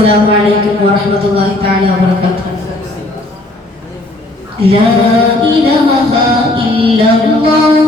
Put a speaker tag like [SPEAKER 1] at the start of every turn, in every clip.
[SPEAKER 1] السلام عليكم ورحمة الله تعالى وبركاته. لا إله إلا الله.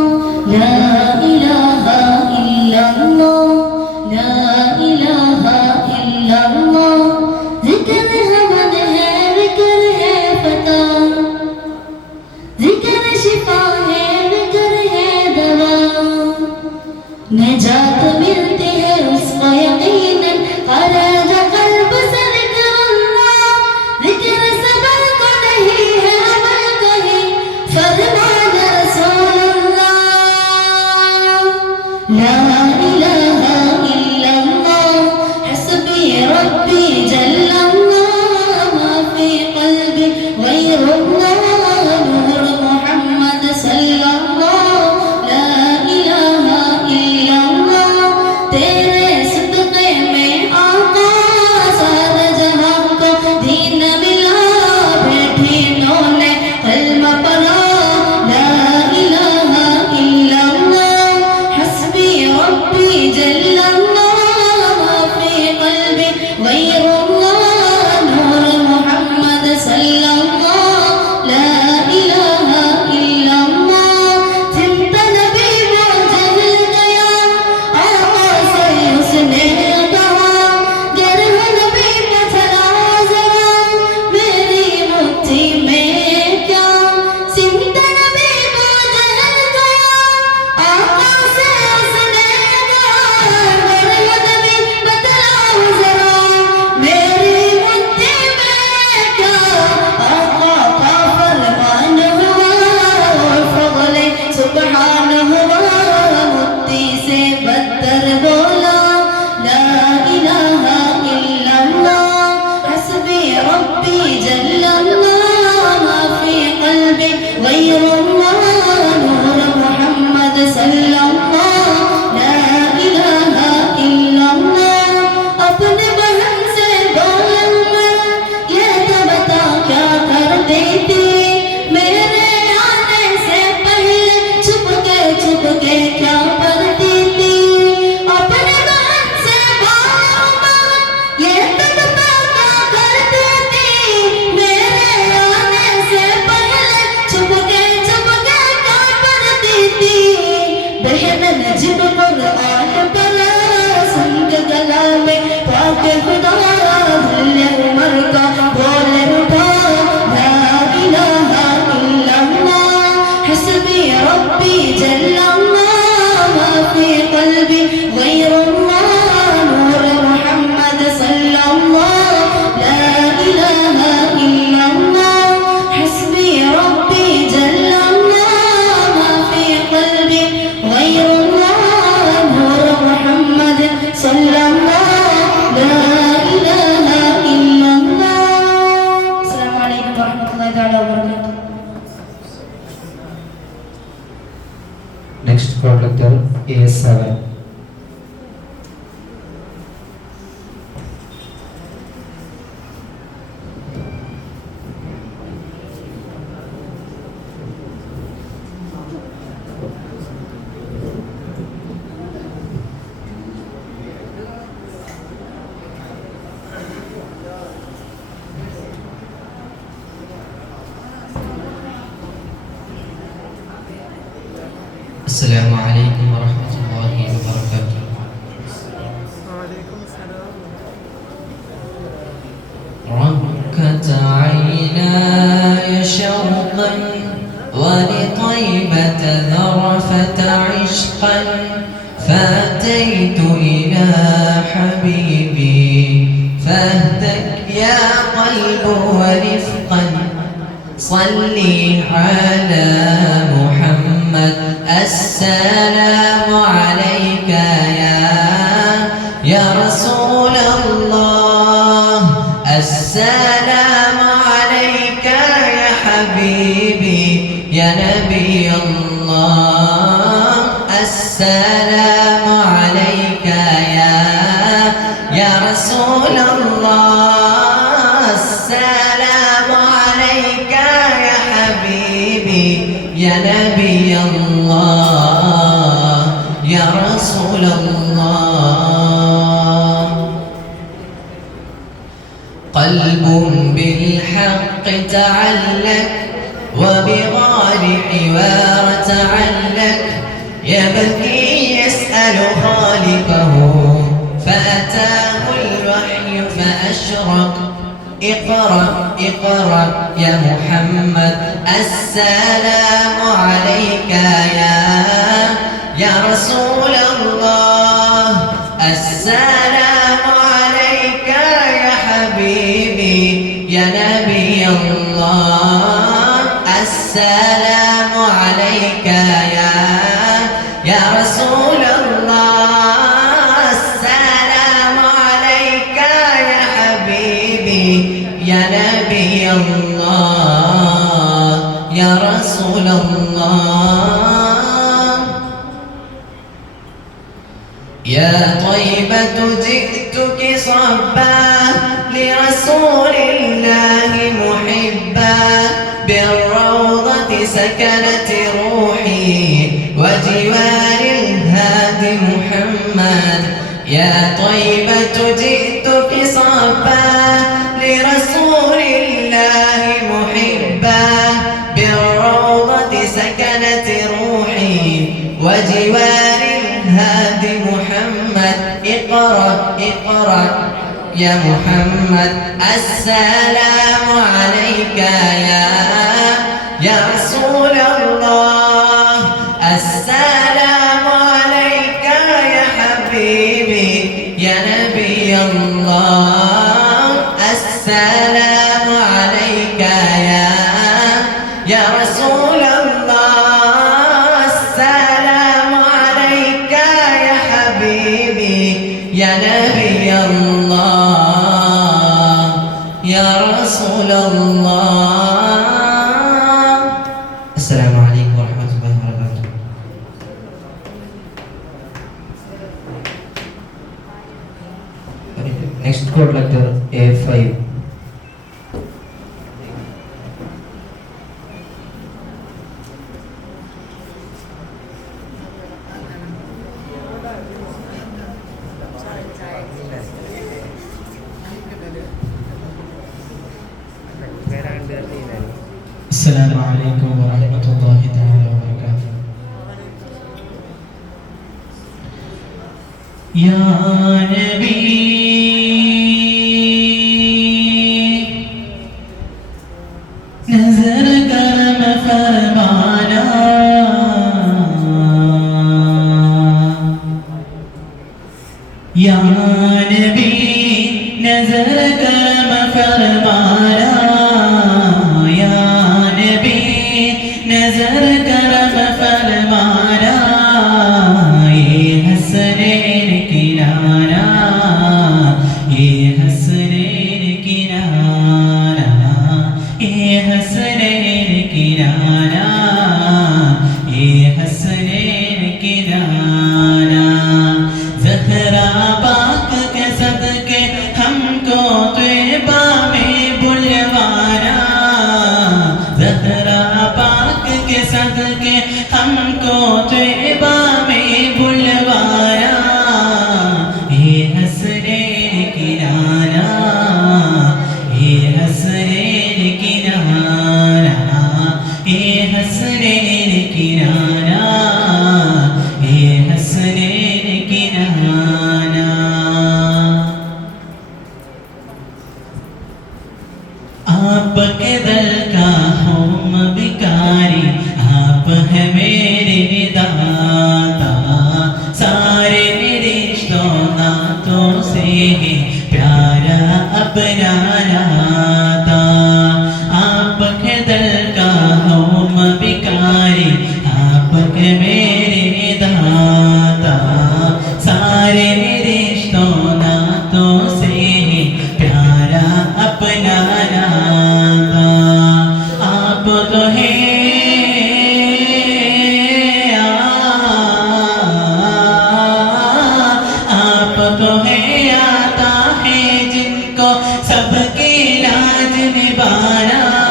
[SPEAKER 1] রক্তের
[SPEAKER 2] السلام عليكم ورحمة الله وبركاته. وعليكم السلام ركت عيناي شوقا ولطيبة ذرفة عشقا فأتيت إلى حبيبي فاهتك يا قلب ورفقا صلي على محمد السلام عليك يا يا رسول الله. السلام عليك يا حبيبي يا نبي الله. السلام عليك يا يا رسول الله. السلام عليك يا حبيبي يا نبي الله يا رسول الله. قلب بالحق تعلق وبغار حوار تعلق. يا بني يسأل خالقه فأتاه الوحي فأشرق. اقرأ اقرأ يا محمد. السلام عليك يا يا رسول الله. السلام عليك يا حبيبي يا نبي الله. السلام سكنت روحي وجوار الهادي محمد. يا طيبة جئتك صبا لرسول الله محبا. بالروضة سكنت روحي وجوار الهادي محمد. اقرأ اقرأ يا محمد. السلام عليك يا يا رسول حبيبي يا نبي الله يا رسول الله السلام عليكم ورحمة الله وبركاته Next code letter A5. السلام عليكم के सदके हमको त्वेबा में बुलवाना ये हसनैन किनारा ये हसनैन किनारा ये हसनैन किनारा ये हसनैन किनारा आपके दल मेरे सारे रिश्तों से प्यारा अपना आप तो है तो आता है जिनको सबकी लाज निभाना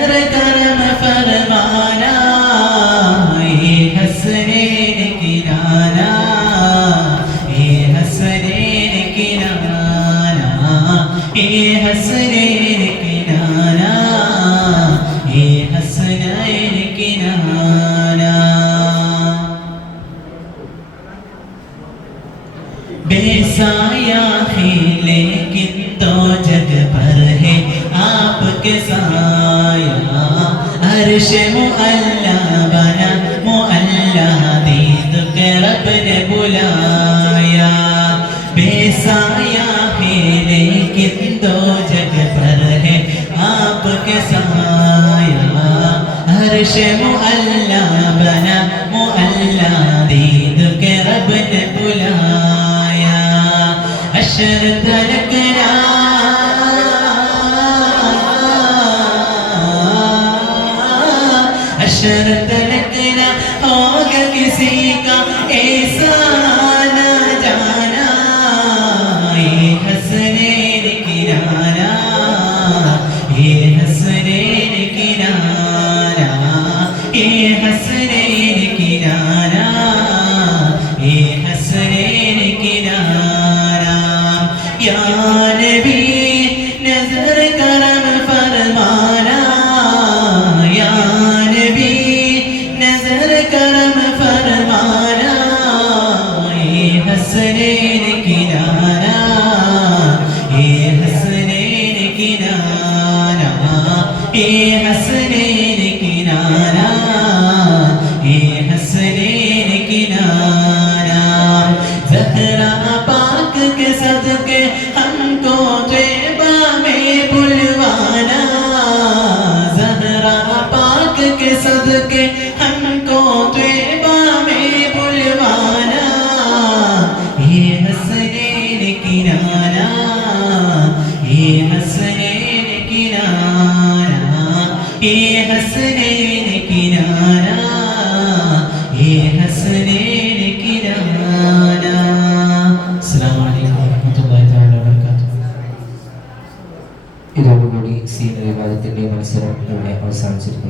[SPEAKER 2] generate مؤلبنا مؤلبنا ربي حسني एवं संरक्षण में अवसांचित